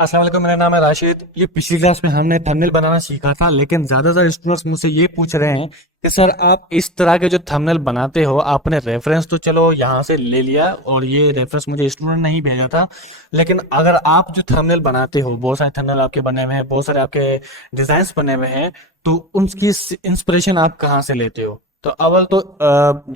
अस्सलाम वालेकुम, मेरा नाम है राशिद। ये पिछली क्लास में हमने थंबनेल बनाना सीखा था, लेकिन ज़्यादातर स्टूडेंट्स मुझसे ये पूछ रहे हैं कि सर आप इस तरह के जो थंबनेल बनाते हो, आपने रेफरेंस तो चलो यहाँ से ले लिया और ये रेफरेंस मुझे स्टूडेंट ने ही भेजा था, लेकिन अगर आप जो थंबनेल बनाते हो, बहुत सारे थंबनेल आपके बने हुए हैं, बहुत सारे आपके डिजाइन्स बने हुए हैं, तो उनकी इंस्पिरेशन आप कहाँ से लेते हो? तो अव्वल तो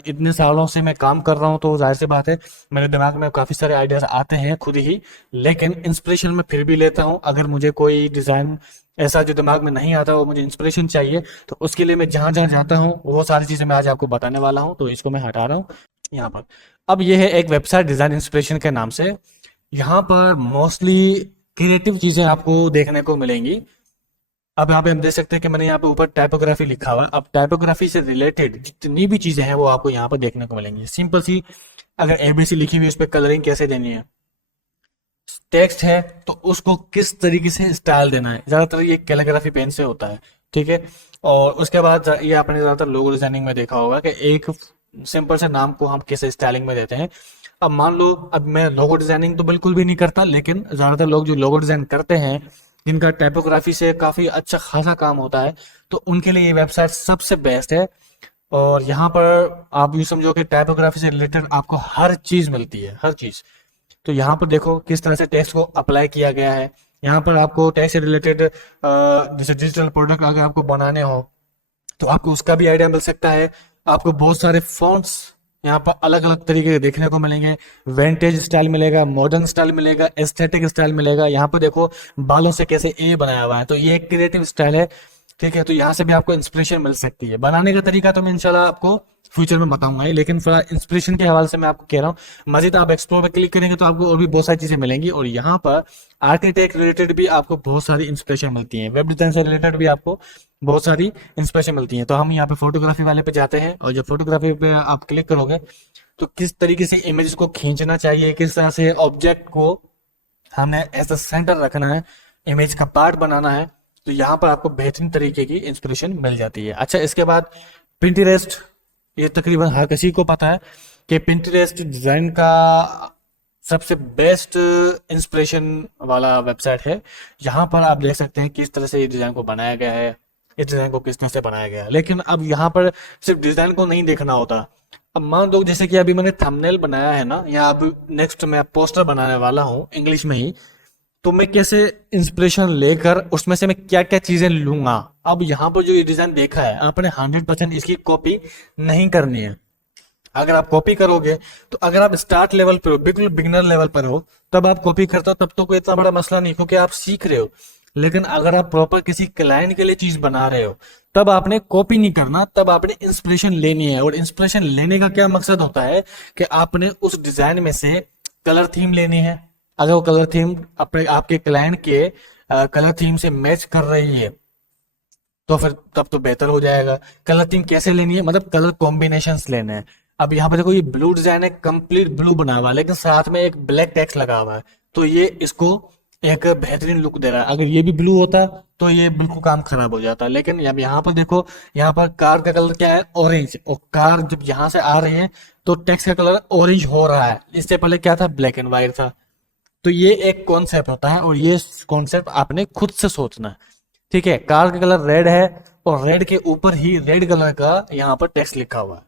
इतने सालों से मैं काम कर रहा हूँ, तो जाहिर सी बात है मेरे दिमाग में काफ़ी सारे आइडियाज आते हैं खुद ही। लेकिन इंस्पिरेशन मैं फिर भी लेता हूँ। अगर मुझे कोई डिज़ाइन ऐसा जो दिमाग में नहीं आता, वो मुझे इंस्पिरेशन चाहिए, तो उसके लिए मैं जहाँ जहाँ जाता हूँ वो सारी चीज़ें मैं आज आपको बताने वाला हूँ। तो इसको मैं हटा रहा हूँ यहाँ पर। अब ये है एक वेबसाइट डिज़ाइन इंस्पिरेशन के नाम से। यहाँ पर मोस्टली क्रिएटिव चीज़ें आपको देखने को मिलेंगी। अब यहाँ पे हम देख सकते हैं कि मैंने यहाँ पे ऊपर टाइपोग्राफी लिखा हुआ है। अब टाइपोग्राफी से रिलेटेड जितनी भी चीजें हैं वो आपको यहाँ पर देखने को मिलेंगी। सिंपल सी, अगर एबीसी लिखी हुई है, उस पर कलरिंग कैसे देनी है। टेक्स्ट है तो उसको किस तरीके से स्टाइल देना है, ज्यादातर ये कैलीग्राफी पेन से होता है। ठीक है। और उसके बाद ये आपने ज्यादातर लोगो डिजाइनिंग में देखा होगा कि एक सिंपल से नाम को हम किस स्टाइलिंग में देते हैं। अब मान लो, अब मैं लोगो डिजाइनिंग तो बिल्कुल भी नहीं करता, लेकिन ज्यादातर लोग जो लोगो डिजाइन करते हैं, जिनका टाइपोग्राफी से काफी अच्छा खासा काम होता है, तो उनके लिए ये वेबसाइट सबसे बेस्ट है। और यहाँ पर आप यूँ समझो कि टाइपोग्राफी से रिलेटेड आपको हर चीज मिलती है, हर चीज। तो यहाँ पर देखो किस तरह से टेक्स्ट को अप्लाई किया गया है। यहाँ पर आपको टेक्स्ट से रिलेटेड जैसे डिजिटल प्रोडक्ट अगर आपको बनाने हो, तो आपको उसका भी आइडिया मिल सकता है। आपको बहुत सारे फॉन्ट्स यहाँ पर अलग अलग तरीके के देखने को मिलेंगे। वेंटेज स्टाइल मिलेगा, मॉडर्न स्टाइल मिलेगा, एस्थेटिक स्टाइल मिलेगा। यहाँ पर देखो बालों से कैसे ए बनाया हुआ है, तो ये एक क्रिएटिव स्टाइल है। ठीक है, तो यहाँ से भी आपको इंस्पिरेशन मिल सकती है। बनाने का तरीका तो मैं इंशाल्लाह आपको फ्यूचर में बताऊंगा ही, लेकिन थोड़ा इंस्पिरेशन के हवाले से मैं आपको कह रहा हूँ। मजीद आप एक्सप्लोर पे क्लिक करेंगे तो आपको और भी बहुत सारी चीजें मिलेंगी। और यहाँ पर आर्किटेक्ट रिलेटेड भी आपको बहुत सारी इंस्पिरेशन मिलती है, वेब डिजाइन से रिलेटेड भी आपको बहुत सारी इंस्पिरेशन मिलती है। तो हम यहाँ पे फोटोग्राफी वाले पे जाते हैं, और जब फोटोग्राफी पे आप क्लिक करोगे तो किस तरीके से इमेज को खींचना चाहिए, किस तरह से ऑब्जेक्ट को हमने एज अ सेंटर रखना है, इमेज का पार्ट बनाना है, तो यहाँ पर आपको बेहतरीन तरीके की इंस्पिरेशन मिल जाती है। अच्छा, इसके बाद पिंटरेस्ट, ये तकरीबन हर किसी को पता है कि पिंटरेस्ट डिजाइन का सबसे बेस्ट इंस्पिरेशन वाला वेबसाइट है। यहाँ पर आप देख सकते हैं किस तरह से ये डिजाइन को बनाया गया है, इस डिजाइन को किस तरह से बनाया गया है। लेकिन अब यहाँ पर सिर्फ डिजाइन को नहीं देखना होता। अब मान लो जैसे कि अभी मैंने थंबनेल बनाया है ना, या अब नेक्स्ट मैं पोस्टर बनाने वाला हूँ इंग्लिश में ही, तो मैं कैसे इंस्पिरेशन लेकर उसमें से मैं क्या क्या चीजें लूंगा। अब यहाँ पर जो ये डिजाइन देखा है आपने, 100% इसकी कॉपी नहीं करनी है। अगर आप कॉपी करोगे, तो अगर आप स्टार्ट लेवल पर हो, बिल्कुल बिगिनर लेवल पर हो, तब आप कॉपी करते हो, तब तो कोई इतना बड़ा मसला नहीं, क्योंकि आप सीख रहे हो। लेकिन अगर आप प्रॉपर किसी क्लाइंट के लिए चीज बना रहे हो, तब आपने कॉपी नहीं करना, तब आपने इंस्पिरेशन लेनी है। और इंस्पिरेशन लेने का क्या मकसद होता है कि आपने उस डिजाइन में से कलर थीम लेनी है। अगर वो कलर थीम अपने आपके क्लाइंट के कलर थीम से मैच कर रही है, तो फिर तब तो बेहतर हो जाएगा। कलर थीम कैसे लेनी है, मतलब कलर कॉम्बिनेशंस लेने हैं। अब यहाँ पे देखो ये ब्लू डिजाइन है, कंप्लीट ब्लू बना हुआ है, लेकिन साथ में एक ब्लैक टेक्स्ट लगा हुआ है, तो ये इसको एक बेहतरीन लुक दे रहा है। अगर ये भी ब्लू होता तो ये बिल्कुल काम खराब हो जाता। लेकिन अब यहाँ पर देखो, यहाँ पर कार का कलर क्या है, ऑरेंज, और कार जब यहाँ से आ रही है तो टेक्स्ट का कलर ऑरेंज हो रहा है। इससे पहले क्या था, ब्लैक एंड व्हाइट था। तो ये एक कॉन्सेप्ट होता है, और ये कॉन्सेप्ट आपने खुद से सोचना है। ठीक है, कार का कलर रेड है, और रेड के ऊपर ही रेड कलर का यहाँ पर टेक्स्ट लिखा हुआ है।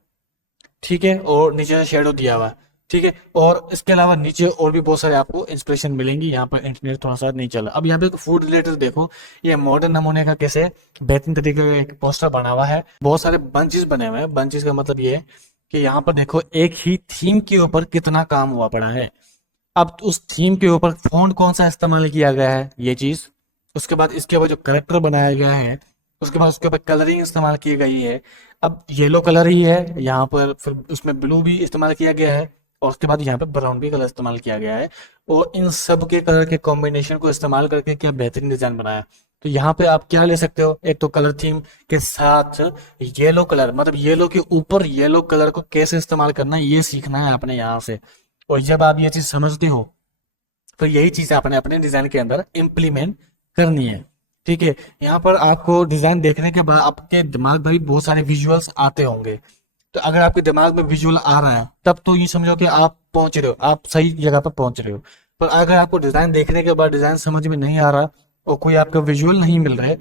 ठीक है, और नीचे से शेडो दिया हुआ है। ठीक है, और इसके अलावा नीचे और भी बहुत सारे आपको इंस्पिरेशन मिलेंगी। यहाँ पर इंटरनेट थोड़ा सा नहीं चला। अब यहाँ पे फूड रिलेटेड देखो, ये मॉडर्न नमूने का कैसे बेहतरीन तरीके का एक पोस्टर बना हुआ है। बहुत सारे बंचेस बने हुए हैं। बंचेस का मतलब ये है कि यहाँ पर देखो एक ही थीम के ऊपर कितना काम हुआ पड़ा है। अब उस थीम के ऊपर फॉन्ट कौन सा इस्तेमाल किया गया है, ये चीज। उसके बाद इसके ऊपर जो करेक्टर बनाया गया है, उसके बाद उसके ऊपर कलरिंग इस्तेमाल की गई है। अब येलो कलर ही है यहाँ पर, फिर उसमें ब्लू भी इस्तेमाल किया गया है, और उसके बाद यहाँ पे ब्राउन भी कलर इस्तेमाल किया गया है। और इन सब के कलर के कॉम्बिनेशन को इस्तेमाल करके क्या बेहतरीन डिजाइन बनाया। तो यहाँ पे आप क्या ले सकते हो, एक तो कलर थीम के साथ येलो कलर, मतलब येलो के ऊपर येलो कलर को कैसे इस्तेमाल करना है, ये सीखना है आपने यहाँ से। और जब आप ये चीज समझते हो, तो यही चीज आपने अपने डिजाइन के अंदर इम्प्लीमेंट करनी है। ठीक है, यहाँ पर आपको डिजाइन देखने के बाद आपके दिमाग में भी बहुत सारे विजुअल्स आते होंगे। तो अगर आपके दिमाग में विजुअल आ रहा है, तब तो ये समझो कि आप पहुंच रहे हो, आप सही जगह पर पहुंच रहे हो। पर अगर आपको डिजाइन देखने के बाद डिजाइन समझ में नहीं आ रहा और कोई आपका विजुअल नहीं मिल रहा है,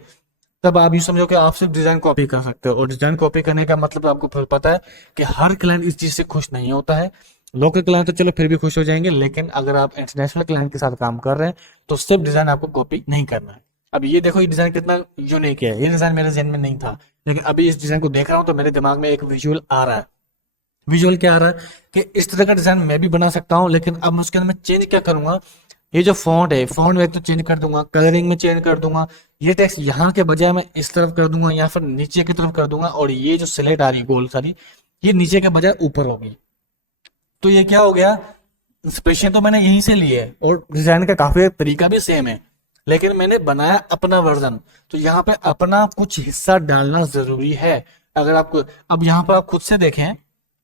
तब आप ये समझो कि आप सिर्फ डिजाइन कॉपी कर सकते हो। और डिजाइन कॉपी करने का मतलब आपको फिर पता है कि हर क्लाइंट इस चीज से खुश नहीं होता है। लोकल क्लाइंट तो चलो फिर भी खुश हो जाएंगे, लेकिन अगर आप इंटरनेशनल क्लाइंट के साथ काम कर रहे हैं तो सिर्फ डिजाइन आपको कॉपी नहीं करना है। अब ये देखो, ये डिजाइन कितना यूनिक है, ये डिजाइन मेरे जहन में नहीं था, लेकिन अभी इस डिजाइन को देख रहा हूँ तो मेरे दिमाग में एक विजुअल आ रहा है। विजुअल क्या आ रहा है कि इस तरह का डिजाइन मैं भी बना सकता हूँ, लेकिन अब मैं उसके अंदर मैं चेंज क्या करूंगा। ये जो फॉन्ट है, फॉन्ट में एक तो चेंज कर दूंगा, कलरिंग में चेंज कर दूंगा, ये टेक्स्ट यहाँ के बजाय मैं इस तरफ कर दूंगा या फिर नीचे की तरफ कर दूंगा, और ये जो स्लेट आ रही है गोल सारी, ये नीचे के बजाय ऊपर होगी। तो ये क्या हो गया, इंस्पिरेशन तो मैंने यहीं से ली है और डिजाइन का काफी तरीका भी सेम है, लेकिन मैंने बनाया अपना वर्जन। तो यहाँ पे अपना कुछ हिस्सा डालना जरूरी है। अगर आपको अब यहाँ पर आप खुद से देखें,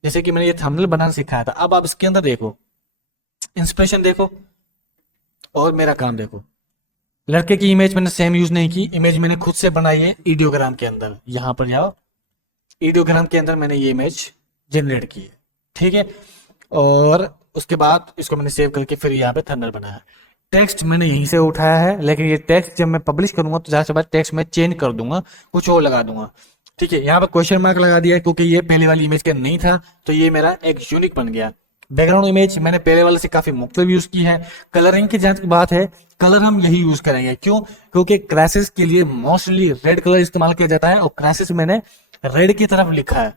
जैसे कि मैंने ये थंबनेल बनाना सिखाया था, अब आप इसके अंदर देखो, इंस्पिरेशन देखो और मेरा काम देखो। लड़के की इमेज मैंने सेम यूज नहीं की, इमेज मैंने खुद से बनाई है ईडियोग्राम के अंदर। यहां पर जाओ, ईडियोग्राम के अंदर मैंने ये इमेज जनरेट की है, ठीक है। और उसके बाद इसको मैंने सेव करके फिर यहाँ पे थंबनेल बनाया। टेक्स्ट मैंने यहीं से उठाया है, लेकिन ये टेक्स्ट जब मैं पब्लिश करूंगा तो जाहिर सी बात टेक्स्ट में चेंज कर दूंगा, कुछ और लगा दूंगा, ठीक है। यहाँ पे क्वेश्चन मार्क लगा दिया है क्योंकि ये पहले वाली इमेज के नहीं था, तो ये मेरा एक यूनिक बन गया। बैकग्राउंड इमेज मैंने पहले वाले से काफी मुख्तलिफ यूज की है। कलरिंग की जहां तक बात है, कलर हम यही यूज करेंगे, क्यों? क्योंकि क्रैसेस के लिए मोस्टली रेड कलर इस्तेमाल किया जाता है, और क्रैसेस मैंने रेड की तरफ लिखा है।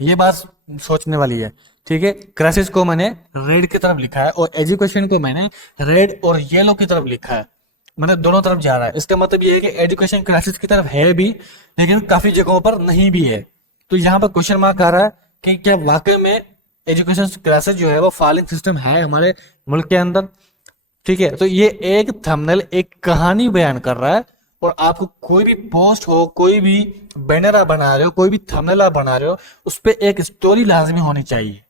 ये बात सोचने वाली है, ठीक है। क्रैसेस को मैंने रेड की तरफ लिखा है और एजुकेशन को मैंने रेड और येलो की तरफ लिखा है, मतलब दोनों तरफ जा रहा है। इसका मतलब ये है कि एजुकेशन क्रैसेस की तरफ है भी, लेकिन काफी जगहों पर नहीं भी है। तो यहाँ पर क्वेश्चन मार्क आ रहा है कि क्या वाकई में एजुकेशन क्लासेस जो है वो फाइलिंग सिस्टम है हमारे मुल्क के अंदर, ठीक है। तो ये एक थंबनेल एक कहानी बयान कर रहा है, और आपको कोई भी पोस्ट हो, कोई भी बैनर आप बना रहे हो, कोई भी थंबनेल आप बना रहे हो, उस पर एक स्टोरी लाजमी होनी चाहिए।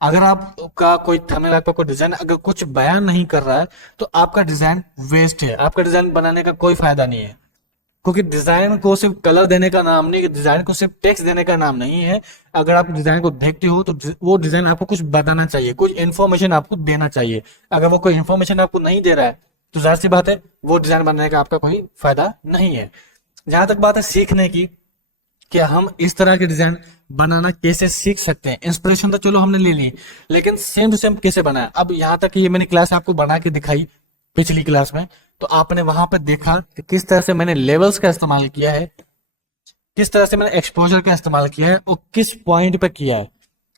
अगर आपका कोई थंबनेल, आपका कोई डिजाइन अगर कुछ बयान नहीं कर रहा है, तो आपका डिजाइन वेस्ट है, आपका डिजाइन बनाने का कोई फायदा नहीं है। क्योंकि डिजाइन को सिर्फ कलर देने का नाम नहीं, डिजाइन को सिर्फ टेक्स्ट देने का नाम नहीं है। अगर आप डिजाइन को देखते हो तो वो डिजाइन आपको कुछ बताना चाहिए, कुछ इन्फॉर्मेशन आपको देना चाहिए। अगर वो कोई इन्फॉर्मेशन आपको नहीं दे रहा है तो जाहिर सी बात है वो डिजाइन बनाने का आपका कोई फायदा नहीं है। जहां तक बात है सीखने की, कि हम इस तरह के डिजाइन बनाना कैसे सीख सकते हैं। इंस्पिरेशन तो चलो हमने ले ली, लेकिन सेम टू सेम कैसे बनाया। अब यहाँ तक ये मैंने क्लास आपको बना के दिखाई पिछली क्लास में, तो आपने वहां पर देखा कि किस तरह से मैंने लेवल्स का इस्तेमाल किया है, किस तरह से मैंने एक्सपोजर का इस्तेमाल किया है और किस पॉइंट पे किया है।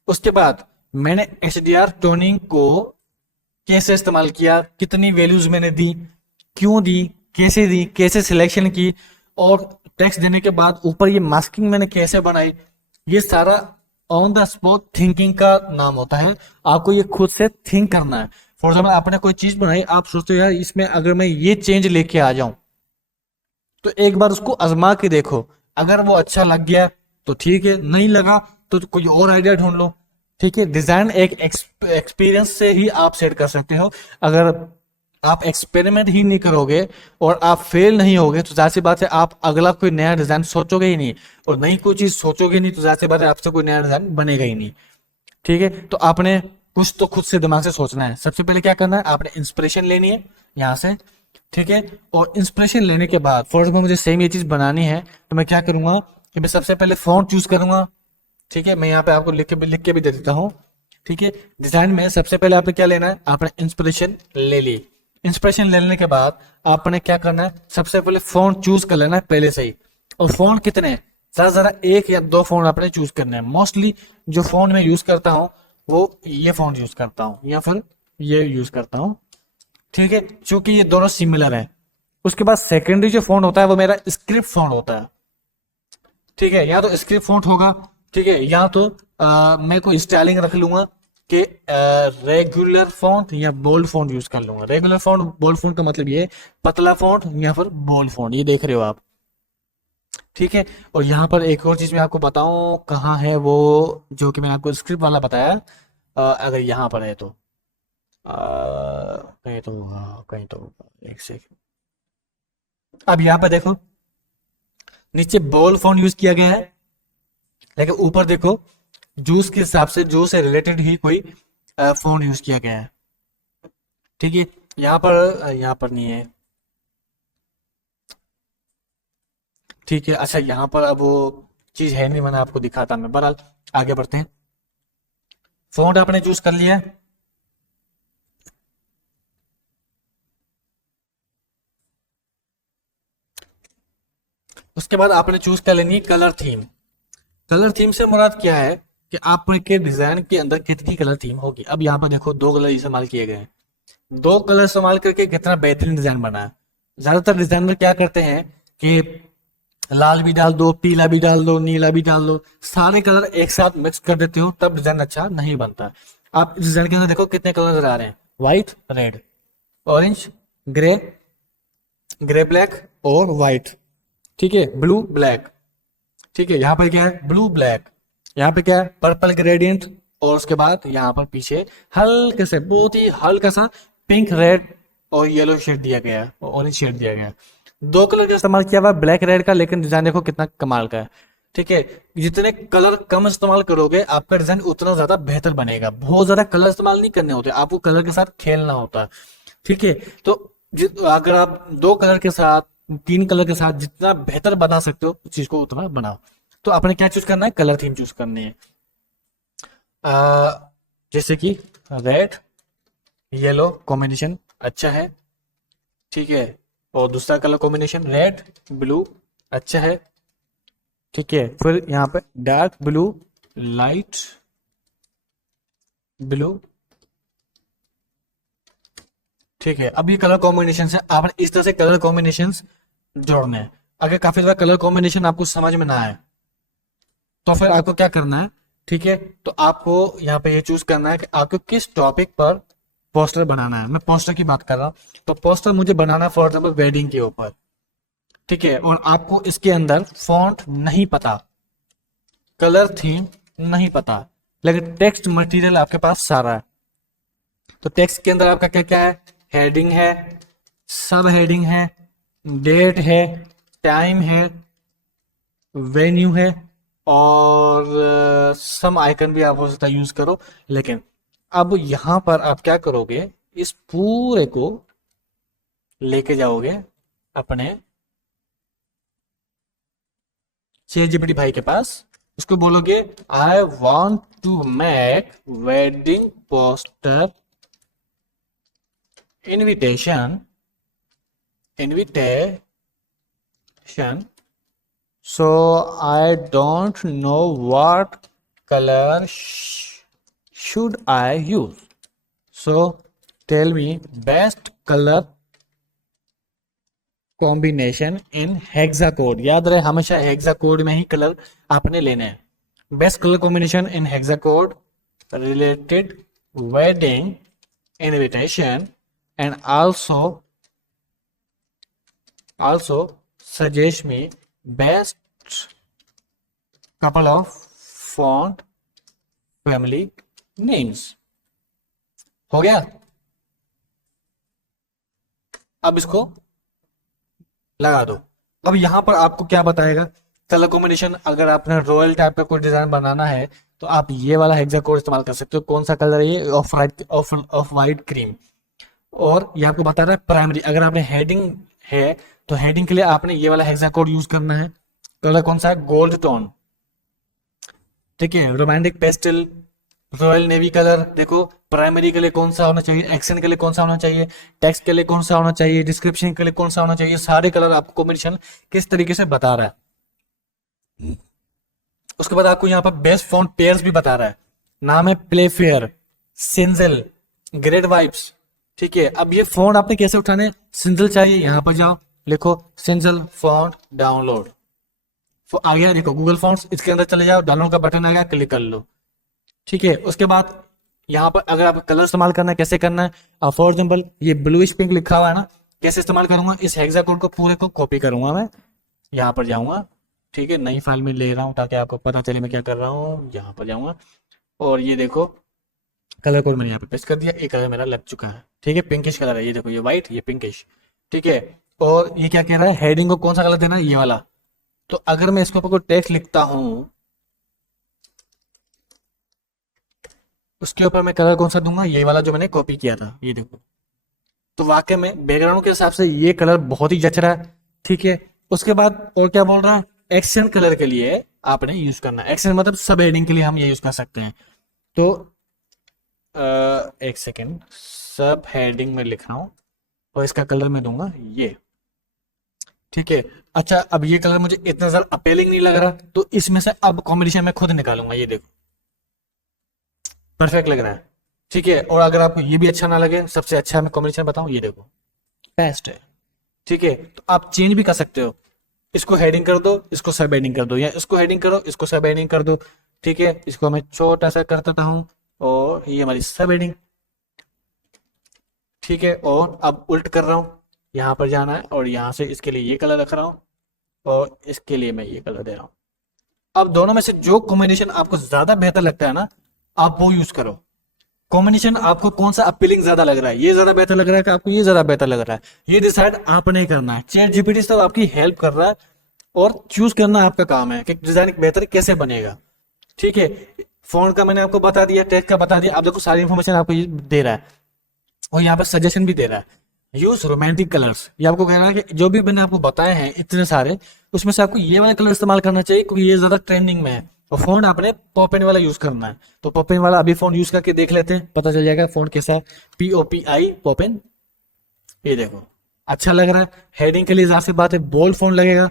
उसके बाद मैंने HDR टोनिंग को कैसे इस्तेमाल किया, कितनी वैल्यूज मैंने दी, क्यों दी, कैसे सिलेक्शन की, और टेक्स्ट देने के बाद ऊपर ये मास्किंग मैंने कैसे बनाई। ये सारा ऑन द स्पॉट थिंकिंग का नाम होता है। आपको ये खुद से थिंक करना है। फॉर एग्जाम्पल आपने कोई चीज बनाई, आप सोचते हो यार इसमें अगर मैं ये चेंज लेके आ जाऊं, तो एक बार उसको आजमा के देखो। अगर वो अच्छा लग गया तो ठीक है, नहीं लगा तो कोई और आइडिया ढूंढ लो, ठीक है। डिजाइन एक एक्सपीरियंस से ही आप सेट कर सकते हो। अगर आप एक्सपेरिमेंट ही नहीं करोगे और आप फेल नहीं होगे तो जाहिर सी बात है आप अगला कोई नया डिजाइन सोचोगे ही नहीं, और नई कोई चीज सोचोगे नहीं तो जाहिर सी बात है आपसे कोई नया डिजाइन बनेगा ही नहीं, ठीक है। तो आपने कुछ तो खुद से दिमाग से सोचना है। सबसे पहले क्या करना है, आपने इंस्पिरेशन लेनी है यहाँ से, ठीक है। और इंस्पिरेशन लेने के बाद फॉर एग्जाम्पल मुझे सेम ये चीज बनानी है, तो मैं क्या करूंगा कि मैं सबसे पहले फॉन्ट चूज करूंगा, ठीक है। मैं यहाँ पे आपको लिख के भी दे देता हूँ, ठीक है। डिजाइन में सबसे पहले आपने क्या लेना है, आपने इंस्पिरेशन ले ली। इंस्पिरेशन लेने के बाद आपने क्या करना है, सबसे पहले फॉन्ट चूज कर लेना है पहले से ही। और फॉन्ट कितने हैं, ज्यादा एक या दो फॉन्ट आपने चूज करना है। मोस्टली जो फॉन्ट मैं यूज करता हूँ वो ये फॉन्ट यूज करता हूँ या फिर ये यूज करता हूँ, ठीक है, क्योंकि ये दोनों सिमिलर है। उसके बाद सेकेंडरी जो फॉन्ट होता है वो मेरा स्क्रिप्ट फॉन्ट होता है, ठीक है। या तो स्क्रिप्ट फॉन्ट होगा, ठीक है, या तो मैं कोई स्टाइलिंग रख लूंगा कि रेगुलर फॉन्ट या बोल्ड फॉन्ट यूज कर लूंगा। रेगुलर फॉन्ट, बोल्ड फॉन्ट का मतलब ये पतला फॉन्ट या फिर बोल्ड फॉन्ट, ये देख रहे हो आप, ठीक है। और यहाँ पर एक और चीज मैं आपको बताऊं, कहाँ है वो जो कि मैंने आपको स्क्रिप्ट वाला बताया। अगर यहाँ पर है तो कहीं तो एक सेकंड। अब यहाँ पर देखो नीचे बोल्ड फॉन्ट यूज किया गया है, लेकिन ऊपर देखो जूस के हिसाब से, जूस से रिलेटेड ही कोई फॉन्ट यूज किया गया है, ठीक है, यहाँ पर नहीं है। ठीक है, अच्छा यहाँ पर अब वो चीज है नहीं, मैंने आपको दिखाता मैं। बहरहाल आगे बढ़ते हैं। फॉन्ट आपने चूज कर लिया है। उसके बाद आपने चूज कर लेनी है कलर थीम। कलर थीम से मुराद क्या है कि आपके डिजाइन के अंदर कितनी कलर थीम होगी। अब यहाँ पर देखो दो कलर इस्तेमाल किए गए हैं। दो कलर इस्तेमाल करके कितना बेहतरीन डिजाइन बना है। ज्यादातर डिजाइनर क्या करते हैं कि लाल भी डाल दो, पीला भी डाल दो, नीला भी डाल दो, सारे कलर एक साथ मिक्स कर देते हो, तब डिजाइन अच्छा नहीं बनता। आप इस डिजाइन के अंदर देखो कितने कलर नजर आ रहे हैं, white, red, orange, grey, grey black और व्हाइट। ठीक है, ब्लू ब्लैक। ठीक है, यहाँ पर क्या है, ब्लू ब्लैक। यहाँ पे क्या है, पर्पल ग्रेडियंट। और उसके बाद यहाँ पर पीछे हल्के से, बहुत ही हल्का सा पिंक, रेड और येलो शेड दिया गया है, और ऑरेंज शेड दिया गया है। दो कलर का इस्तेमाल किया हुआ ब्लैक रेड का, लेकिन डिजाइन देखो कितना कमाल का है। ठीक है, जितने कलर कम इस्तेमाल करोगे आपका डिजाइन उतना ज्यादा बेहतर बनेगा। बहुत ज्यादा कलर इस्तेमाल नहीं करने होते, आपको कलर के साथ खेलना होता है। ठीक है, तो अगर आप दो कलर के साथ, तीन कलर के साथ जितना बेहतर बना सकते हो उस चीज को उतना बनाओ। तो आपने क्या चूज करना है, कलर थीम चूज करनी है। जैसे कि रेड येलो कॉम्बिनेशन अच्छा है। ठीक है, और दूसरा कलर कॉम्बिनेशन रेड ब्लू अच्छा है। ठीक है, फिर यहाँ पे डार्क ब्लू, लाइट ब्लू। ठीक है, अब ये कलर कॉम्बिनेशन है, आपने इस तरह से कलर कॉम्बिनेशन जोड़ने हैं। अगर काफी ज्यादा कलर कॉम्बिनेशन आपको समझ में ना आए तो फिर आपको क्या करना है। ठीक है, तो आपको यहाँ पे ये चूज करना है कि आपको किस टॉपिक पर पोस्टर बनाना है। मैं पोस्टर की बात कर रहा हूँ, तो पोस्टर मुझे बनाना है फॉर एग्जाम्पल वेडिंग के ऊपर। ठीक है, और आपको इसके अंदर फॉन्ट नहीं पता, कलर थीम नहीं पता, लेकिन टेक्स्ट मटेरियल आपके पास सारा है। तो टेक्स्ट के अंदर आपका क्या क्या है, हेडिंग है, सब हेडिंग है, डेट है, टाइम है, वेन्यू है, और सम आइकन भी आप हो सकता है यूज करो। लेकिन अब यहां पर आप क्या करोगे, इस पूरे को लेके जाओगे अपने ChatGPT भाई के पास। उसको बोलोगे I want to make wedding poster invitation invitation, so I don't know what color should I use. So tell me best color combination in hexa code. याद रहे हमेशा hexa code में ही कलर आपने लेने हैं। Best color combination in hexa code related wedding invitation, and also suggest me best couple of font family names। हो गया, अब इसको लगा दो। अब यहां पर आपको क्या बताएगा, कलर कॉम्बिनेशन। अगर आपने रॉयल टाइप का कोई डिजाइन बनाना है तो आप ये वाला हेक्सा कोड इस्तेमाल कर सकते हो। कौन सा कलर है ये, ऑफ वाइट क्रीम। और ये आपको बता रहा है प्राइमरी। अगर आपने हेडिंग है तो हेडिंग के लिए आपने ये वाला हेक्सा कोड यूज करना है। कलर कौन सा है, गोल्ड टोन। ठीक है, romantic pastel, royal navy colour. देखो प्राइमरी के लिए कौन सा होना चाहिए, एक्शन के लिए कौन सा होना चाहिए, टेक्स्ट के लिए कौन सा होना चाहिए, डिस्क्रिप्शन के लिए कौन सा होना चाहिए, सारे कलर आपको कॉम्बिनेशन किस तरीके से बता रहा है। उसके बाद आपको यहाँ पर बेस्ट फॉन्ट पेयर्स भी बता रहा है। नाम है प्लेफेयर, सिंजल, ग्रेड वाइब्स। ठीक है, अब ये फॉन्ट आपने कैसे उठाने, सिंजल चाहिए, यहाँ पर जाओ, लिखो सिंजल फॉन्ट डाउनलोड। आ गया, देखो गूगल फॉन्ट्स, इसके अंदर चले जाओ, डाउनलोड का बटन आ गया, क्लिक कर लो। ठीक है, उसके बाद यहाँ पर अगर आप कलर इस्तेमाल करना है, कैसे करना है, फॉर एग्जाम्पल ये ब्लूइश पिंक लिखा हुआ है ना, कैसे इस्तेमाल करूंगा, इस हेक्सा कोड को पूरे को कॉपी करूंगा मैं, यहाँ पर जाऊंगा। ठीक है, नई फाइल में ले रहा हूँ ताकि आपको पता चले मैं क्या कर रहा हूँ। यहाँ पर जाऊंगा और ये देखो कलर कोड मैंने यहाँ पे पेस्ट कर दिया, एक कलर मेरा लग चुका है। ठीक है, पिंकिश कलर है, ये देखो, ये व्हाइट, ये पिंकिश। ठीक है, और ये क्या कह रहा है, हेडिंग को कौन सा कलर देना है, ये वाला। तो अगर मैं इसके ऊपर कोई टेक्स्ट लिखता हूं, उसके ऊपर मैं कलर कौन सा दूंगा, ये वाला जो मैंने कॉपी किया था, ये देखो, तो वाकई में बैकग्राउंड के हिसाब से ये कलर बहुत ही जच रहा है। ठीक है, उसके बाद और क्या बोल रहा है, एक्शन कलर के लिए आपने यूज करना है। एक्शन मतलब सब हेडिंग के लिए हम ये यूज कर सकते हैं। तो एक सेकेंड, सब हेडिंग में लिख रहा हूं और इसका कलर मैं दूंगा ये। ठीक है, अच्छा अब ये कलर मुझे इतना ज्यादा अपेलिंग नहीं लग रहा, तो इसमें से अब कॉम्बिनेशन मैं खुद निकालूंगा। ये देखो परफेक्ट लग रहा है। ठीक है, और अगर आपको ये भी अच्छा ना लगे, सबसे अच्छा मैं कॉम्बिनेशन बताऊं, ये देखो बेस्ट है। ठीक है, तो आप चेंज भी कर सकते हो, इसको हेडिंग कर दो, इसको सब हेडिंग कर दो, या इसको हेडिंग करो, इसको सब हेडिंग कर दो। ठीक है, इसको मैं छोटा सा कर देता हूं और ये हमारी सब हेडिंग। ठीक है, और अब उल्ट कर रहा हूं, यहाँ पर जाना है और यहाँ से इसके लिए ये कलर रख रहा हूँ और इसके लिए मैं ये कलर दे रहा हूँ। अब दोनों में से जो कॉम्बिनेशन आपको ज्यादा बेहतर लगता है ना, आप वो यूज करो। कॉम्बिनेशन आपको कौन सा अपीलिंग ज्यादा लग रहा है, ये ज्यादा बेहतर लग रहा है कि आपको ये ज्यादा बेहतर लग रहा है, ये डिसाइड आपने करना है। चैट जीपीटी सब आपकी हेल्प कर रहा है और चूज करना आपका काम है कि डिजाइन बेहतर कैसे बनेगा। ठीक है, फोन का मैंने आपको बता दिया, टेक्स्ट का बता दिया, आप देखो सारी इंफॉर्मेशन आपको ये दे रहा है और यहाँ पर सजेशन भी दे रहा है। यूज रोमांटिक कलर्स, ये आपको कह रहा है कि जो भी मैंने आपको बताए हैं इतने सारे, उसमें से आपको ये वाला कलर इस्तेमाल करना चाहिए क्योंकि ये ज्यादा ट्रेंडिंग में है। और फोन आपने पॉप इन वाला यूज करना है, तो पॉप इन वाला अभी फोन यूज करके देख लेते हैं, पता चल जाएगा फोन कैसा है। POPI पॉप इन, ये देखो अच्छा लग रहा है। हेडिंग के लिए जाहिर सी बात है बोल्ड फोन लगेगा,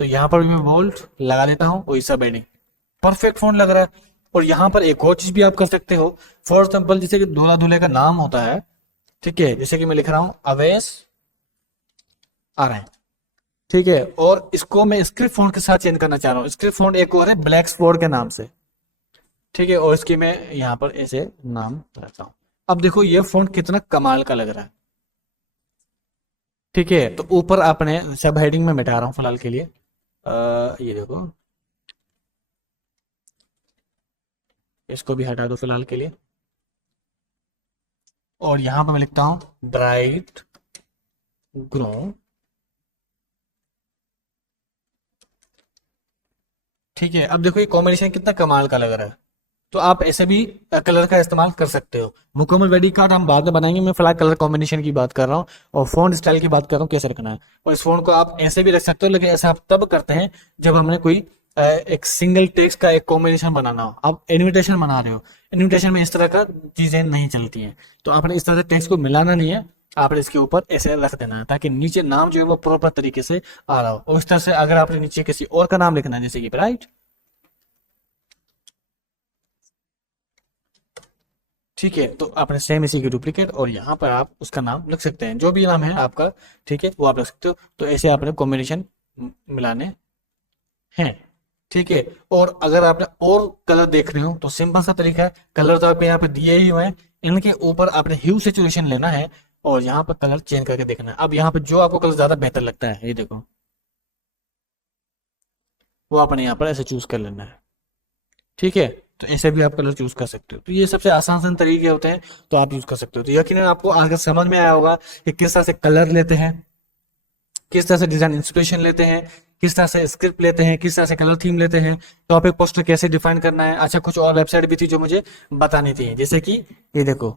तो यहाँ पर भी मैं बोल्ड लगा देता हूँ, वही सब हेडिंग परफेक्ट फोन लग रहा है। और यहाँ पर एक और चीज भी आप कर सकते हो, फॉर एग्जाम्पल जैसे कि दूल्हा दूल्हे का नाम होता है। ठीक है, जैसे कि मैं लिख रहा हूं अवेश आ रहे हैं। ठीक है, और इसको मैं स्क्रिप्ट फॉन्ट के साथ चेंज करना चाह रहा हूँ। स्क्रिप्ट फॉन्ट एक और है ब्लैक स्पॉट के नाम से। ठीक है, और इसकी मैं यहाँ पर ऐसे नाम रखता हूँ। अब देखो ये फॉन्ट कितना कमाल का लग रहा है। ठीक है, तो ऊपर आपने सब हेडिंग में मिटा रहा हूँ फिलहाल के लिए। ये देखो इसको भी हटा दो फिलहाल के लिए, और यहां पर मैं लिखता हूं ब्राइट ग्रो। ठीक है, अब देखो ये कॉम्बिनेशन कितना कमाल का लग रहा है। तो आप ऐसे भी कलर का इस्तेमाल कर सकते हो। मुकम्मल वेडी कार्ड हम बाद में बनाएंगे, मैं फिलहाल कलर कॉम्बिनेशन की बात कर रहा हूँ और फोन स्टाइल की बात कर रहा हूँ कैसे रखना है। और इस फोन को आप ऐसे भी रख सकते हो, लेकिन ऐसा आप तब करते हैं जब हमने कोई एक सिंगल टेक्स्ट का एक कॉम्बिनेशन बनाना हो। आप इन्विटेशन बना रहे हो, इन्विटेशन में इस तरह का चीजें नहीं चलती हैं, तो आपने इस तरह से टेक्स्ट को मिलाना नहीं है, आपने इसके ऊपर ऐसे रख देना है ताकि नीचे नाम जो है वो प्रॉपर तरीके से आ रहा हो। और इस तरह से अगर आपने नीचे किसी और का नाम लिखना है जैसे कि ब्राइट, ठीक है, तो आपने सेम इसी की डुप्लीकेट और यहाँ पर आप उसका नाम लिख सकते हैं, जो भी नाम है आपका। ठीक है, वो आप रख सकते हो। तो ऐसे आपने कॉम्बिनेशन मिलाने हैं। ठीक है, और अगर आपने और कलर देख रहे हो तो सिंपल सा तरीका है, कलर तो आपके यहाँ पे दिए ही हुए हैं, इनके ऊपर आपने ह्यू सैचुरेशन लेना है और यहाँ पर कलर चेंज करके देखना है। अब यहाँ पे जो आपको कलर ज्यादा बेहतर लगता है, ये देखो वो आपने यहाँ पर ऐसे चूज कर लेना है। ठीक है, तो ऐसे भी आप कलर चूज कर सकते हो। तो ये सबसे आसान तरीके होते हैं, तो आप यूज कर सकते हो। तो यकीनन आपको आगे समझ में आया होगा कि किस तरह से कलर लेते हैं, किस तरह से डिजाइन इंस्पिरेशन लेते हैं, किस तरह से स्क्रिप्ट लेते हैं, किस तरह से कलर थीम लेते हैं, टॉपिक पोस्टर कैसे डिफाइन करना है। अच्छा, कुछ और वेबसाइट भी थी जो मुझे बतानी थी, जैसे कि ये देखो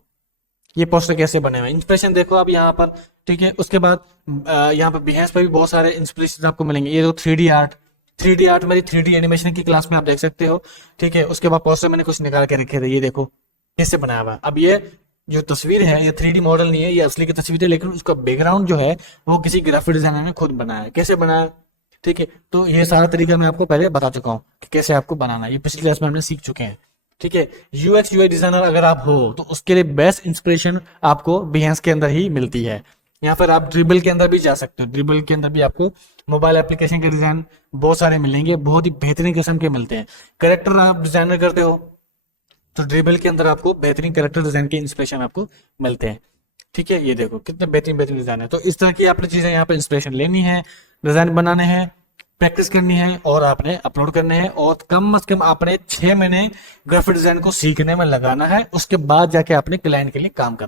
ये पोस्टर कैसे बने हुए, इंस्पिरेशन देखो आप यहाँ पर। ठीक है, उसके बाद यहाँ पर बिहेंस पर भी बहुत सारे इंस्पिरेशन आपको मिलेंगे। ये देखो 3D आर्ट, 3D आर्ट मेरी 3D एनिमेशन की क्लास में आप देख सकते हो। ठीक है, उसके बाद पोस्टर मैंने कुछ निकाल के रखे थे, ये देखो कैसे बनाया हुआ है। अब ये जो तस्वीर है ये 3D मॉडल नहीं है, ये असली की तस्वीर है, लेकिन उसका बैकग्राउंड जो है वो किसी ग्राफिक डिजाइनर ने खुद बनाया है। कैसे बनाया, ठीक है, तो ये सारा तरीका मैं आपको पहले बता चुका हूँ कि कैसे आपको बनाना है, ये पिछली क्लास में हमने सीख चुके हैं। ठीक है, यूएक्स यूआई डिजाइनर अगर आप हो तो उसके लिए बेस्ट इंस्पिरेशन आपको बिहेंस के अंदर ही मिलती है। यहाँ पर आप ड्रिबल के अंदर भी जा सकते हो, ड्रिबल के अंदर भी आपको मोबाइल एप्लीकेशन के डिजाइन बहुत सारे मिलेंगे, बहुत ही बेहतरीन किस्म के मिलते हैं। करेक्टर आप डिजाइनर करते हो तो ड्रिबल के अंदर आपको बेहतरीन करेक्टर डिजाइन के इंस्पिरेशन आपको मिलते हैं। ठीक है, ये देखो कितने बेहतरीन बेहतरीन डिजाइन है। तो इस तरह की आपने चीजें यहाँ पे इंस्पिरेशन लेनी है, डिजाइन बनाने हैं, प्रैक्टिस करनी है और आपने अपलोड करने हैं। और कम से कम आपने 6 महीने ग्राफिक डिजाइन को सीखने में लगाना है, उसके बाद जाके अपने क्लाइंट के लिए काम करना है।